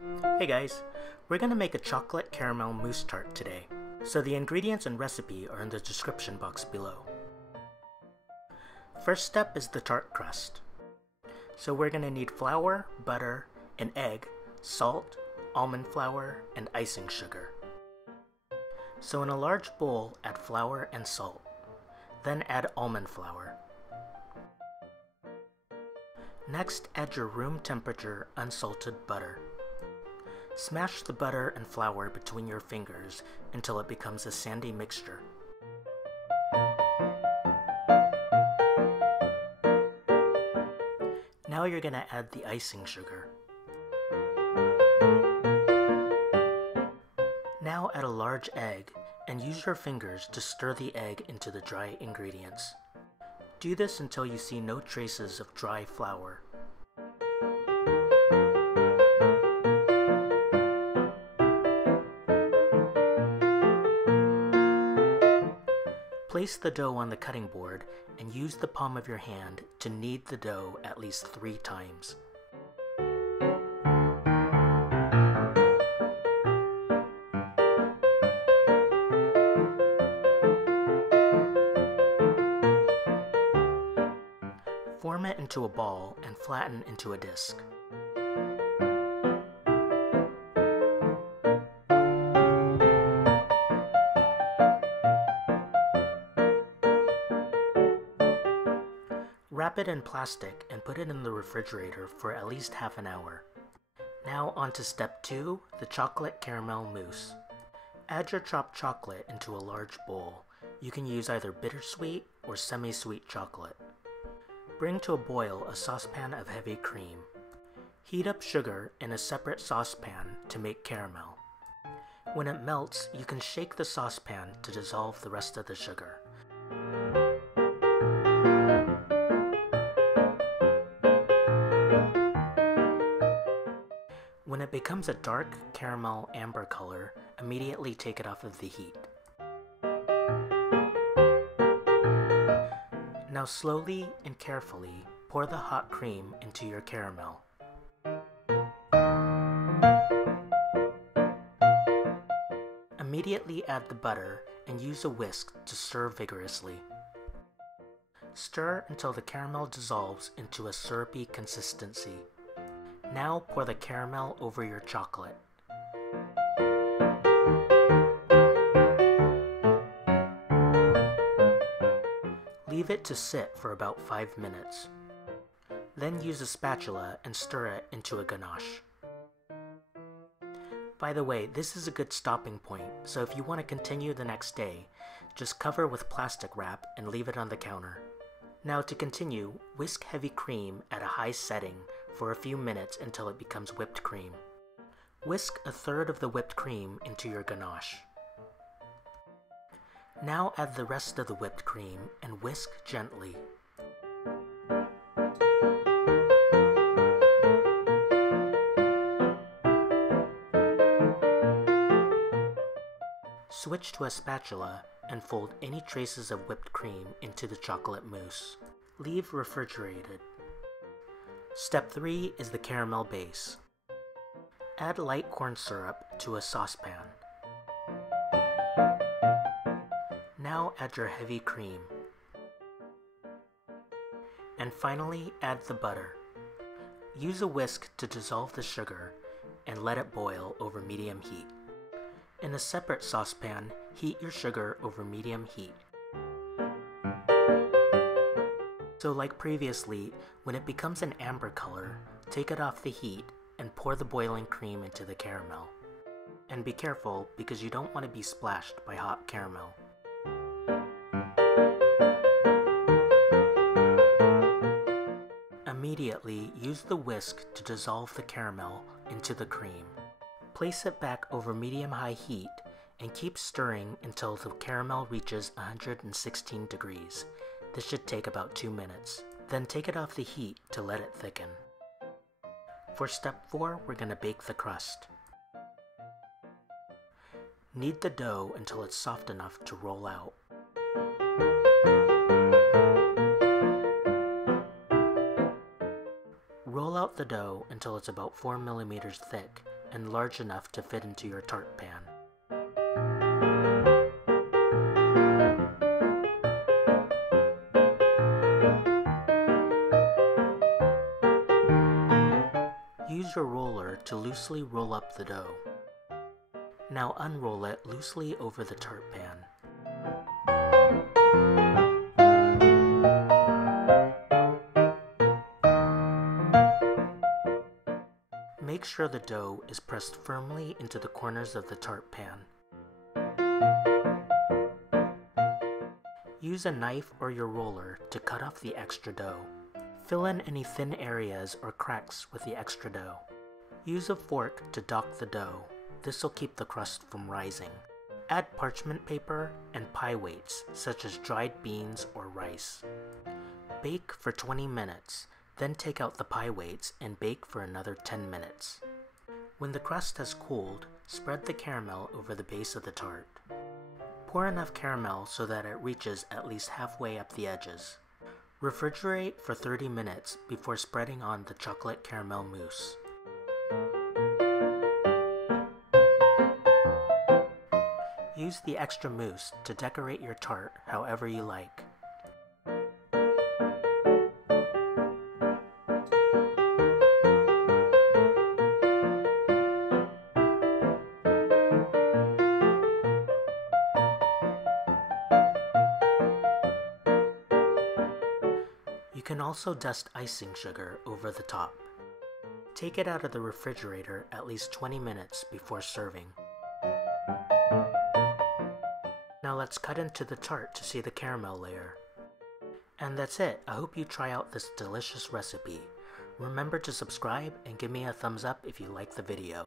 Hey guys, we're gonna make a chocolate caramel mousse tart today, so the ingredients and recipe are in the description box below. First step is the tart crust. So we're gonna need flour, butter, an egg, salt, almond flour, and icing sugar. So in a large bowl, add flour and salt. Then add almond flour. Next, add your room temperature unsalted butter. Smash the butter and flour between your fingers until it becomes a sandy mixture. Now you're gonna add the icing sugar. Now add a large egg and use your fingers to stir the egg into the dry ingredients. Do this until you see no traces of dry flour. Place the dough on the cutting board and use the palm of your hand to knead the dough at least 3 times. Form it into a ball and flatten into a disc. Wrap it in plastic and put it in the refrigerator for at least half an hour. Now on to step 2, the chocolate caramel mousse. Add your chopped chocolate into a large bowl. You can use either bittersweet or semisweet chocolate. Bring to a boil a saucepan of heavy cream. Heat up sugar in a separate saucepan to make caramel. When it melts, you can shake the saucepan to dissolve the rest of the sugar. When it becomes a dark caramel amber color, immediately take it off of the heat. Now slowly and carefully pour the hot cream into your caramel. Immediately add the butter and use a whisk to stir vigorously. Stir until the caramel dissolves into a syrupy consistency. Now pour the caramel over your chocolate. Leave it to sit for about 5 minutes. Then use a spatula and stir it into a ganache. By the way, this is a good stopping point, so if you want to continue the next day, just cover with plastic wrap and leave it on the counter. Now to continue, whisk heavy cream at a high setting for a few minutes until it becomes whipped cream. Whisk a third of the whipped cream into your ganache. Now add the rest of the whipped cream and whisk gently. Switch to a spatula and fold any traces of whipped cream into the chocolate mousse. Leave refrigerated. Step 3 is the caramel base. Add light corn syrup to a saucepan. Now add your heavy cream. And finally add the butter. Use a whisk to dissolve the sugar and let it boil over medium heat. In a separate saucepan, heat your sugar over medium heat. So like previously, when it becomes an amber color, take it off the heat and pour the boiling cream into the caramel. And be careful because you don't want to be splashed by hot caramel. Immediately, use the whisk to dissolve the caramel into the cream. Place it back over medium-high heat and keep stirring until the caramel reaches 116 degrees. This should take about 2 minutes. Then take it off the heat to let it thicken. For step 4, we're going to bake the crust. Knead the dough until it's soft enough to roll out. Roll out the dough until it's about 4 millimeters thick and large enough to fit into your tart pan. Use your roller to loosely roll up the dough. Now unroll it loosely over the tart pan. Make sure the dough is pressed firmly into the corners of the tart pan. Use a knife or your roller to cut off the extra dough. Fill in any thin areas or cracks with the extra dough. Use a fork to dock the dough. This will keep the crust from rising. Add parchment paper and pie weights, such as dried beans or rice. Bake for 20 minutes, then take out the pie weights and bake for another 10 minutes. When the crust has cooled, spread the caramel over the base of the tart. Pour enough caramel so that it reaches at least halfway up the edges. Refrigerate for 30 minutes before spreading on the chocolate caramel mousse. Use the extra mousse to decorate your tart however you like. You can also dust icing sugar over the top. Take it out of the refrigerator at least 20 minutes before serving. Now let's cut into the tart to see the caramel layer. And that's it. I hope you try out this delicious recipe. Remember to subscribe and give me a thumbs up if you like the video.